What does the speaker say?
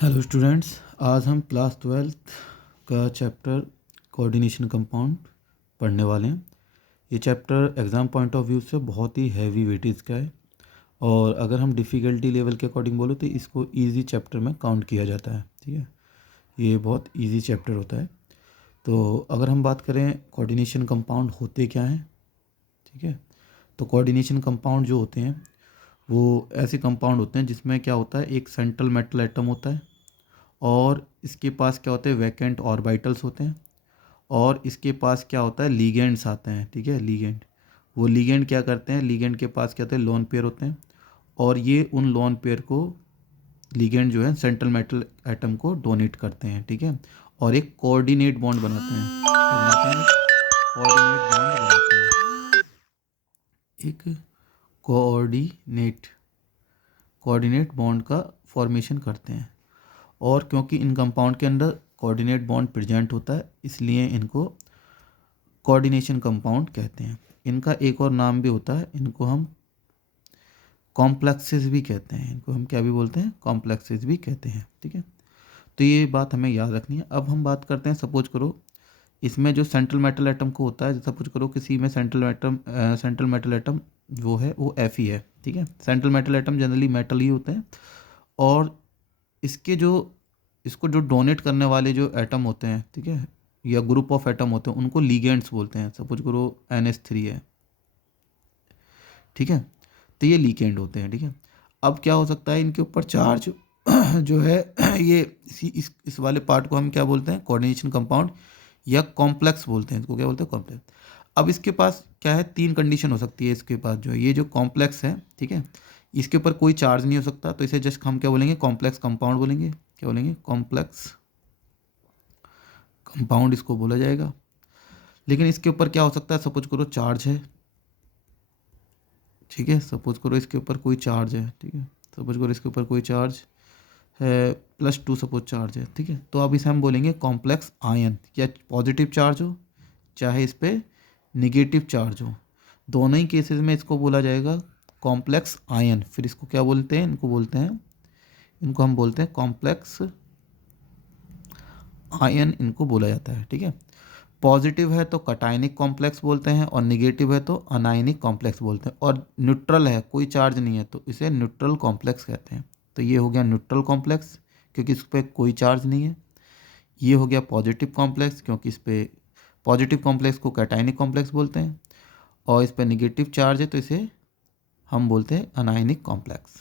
Hello students, आज हम class 12th का चैप्टर कोऑर्डिनेशन कंपाउंड पढ़ने वाले हैं। ये chapter exam point of view से बहुत ही हैवी वेटेज का है और अगर हम डिफ़िकल्टी लेवल के अकॉर्डिंग बोलो तो इसको इजी चैप्टर में काउंट किया जाता है। ठीक है, ये बहुत इजी चैप्टर होता है। तो अगर हम बात करें कोऑर्डिनेशन कंपाउंड होते क्या हैं, ठीक है, तो कोऑर्डिनेशन कंपाउंड जो होते हैं वो ऐसे कंपाउंड होते हैं जिसमें क्या होता है, एक सेंट्रल मेटल एटम होता है और इसके पास क्या होते हैं, वैकेंट ऑर्बिटल्स होते हैं और इसके पास क्या होता है, लीगेंड्स आते हैं। ठीक है, लीगेंड, वो लीगेंड क्या करते हैं, लीगेंड के पास क्या होते हैं, लोन पेयर होते हैं और ये उन लोन पेयर को, लीगेंड जो है, सेंट्रल मेटल एटम को डोनेट करते हैं। ठीक है, और एक कोऑर्डिनेट बॉन्ड बनाते हैं। क्या बनाते हैं? कोऑर्डिनेट बॉन्ड बनाते हैं। एक कोऑर्डिनेट कोऑर्डिनेट बॉन्ड का फॉर्मेशन करते हैं और क्योंकि इन कंपाउंड के अंदर कोऑर्डिनेट बॉन्ड प्रेजेंट होता है इसलिए इनको कोऑर्डिनेशन कंपाउंड कहते हैं। इनका एक और नाम भी होता है, इनको हम कॉम्प्लेक्सेस भी कहते हैं। इनको हम क्या भी बोलते हैं, कॉम्प्लेक्सेस भी कहते हैं। ठीक है, तो ये बात हमें याद रखनी है। अब हम बात करते हैं, सपोज करो इसमें जो सेंट्रल मेटल एटम को होता है, सपोज करो किसी में सेंट्रल मेटल एटम वो है, वो Fe है। ठीक है, central metal atom generally metal ही होते हैं और इसके जो इसको जो डोनेट करने वाले जो एटम होते हैं, ठीक है, या ग्रुप ऑफ एटम होते हैं, उनको लीगेंड्स बोलते हैं। सपोज करो NH3 है, ठीक है, तो ये लीगेंड होते हैं। ठीक है, अब क्या हो सकता है, इनके ऊपर चार्ज जो है ये इस वाले पार्ट को हम क्या बोलते हैं, कोऑर्डिनेशन कंपाउंड या कॉम्प्लेक्स बोलते हैं। इसको क्या बोलते हैं, कॉम्प्लेक्स। अब इसके पास क्या है, तीन कंडीशन हो सकती है इसके पास, जो है ये जो कॉम्प्लेक्स है, ठीक है, इसके ऊपर कोई चार्ज नहीं हो सकता, तो इसे जस्ट हम क्या बोलेंगे, कॉम्प्लेक्स कंपाउंड बोलेंगे। क्या बोलेंगे, कॉम्प्लेक्स कंपाउंड इसको बोला जाएगा। लेकिन इसके ऊपर क्या हो सकता है, सपोज करो चार्ज है, ठीक है, सपोज करो इसके ऊपर कोई चार्ज है, ठीक है, सपोज करो इसके ऊपर कोई चार्ज है, +2 सपोज चार्ज है। ठीक है, तो अब इसे हम बोलेंगे कॉम्प्लेक्स आयन, या पॉजिटिव चार्ज हो चाहे इस पर निगेटिव चार्ज हो, दोनों ही केसेस में इसको बोला जाएगा कॉम्प्लेक्स आयन। फिर इसको क्या बोलते हैं, इनको हम बोलते हैं कॉम्प्लेक्स आयन, इनको बोला जाता है। ठीक है, पॉजिटिव है तो कटायनिक कॉम्प्लेक्स बोलते हैं और निगेटिव है तो अनायनिक कॉम्प्लेक्स बोलते हैं, और न्यूट्रल है, कोई चार्ज नहीं है, तो इसे न्यूट्रल कॉम्प्लेक्स कहते हैं। तो ये हो गया न्यूट्रल कॉम्प्लेक्स क्योंकि इस पर कोई चार्ज नहीं है। ये हो गया पॉजिटिव कॉम्प्लेक्स क्योंकि इस पर पॉजिटिव कॉम्प्लेक्स को कैटायनिक कॉम्प्लेक्स बोलते हैं और इस पर निगेटिव चार्ज है तो इसे हम बोलते हैं अनायनिक कॉम्प्लेक्स।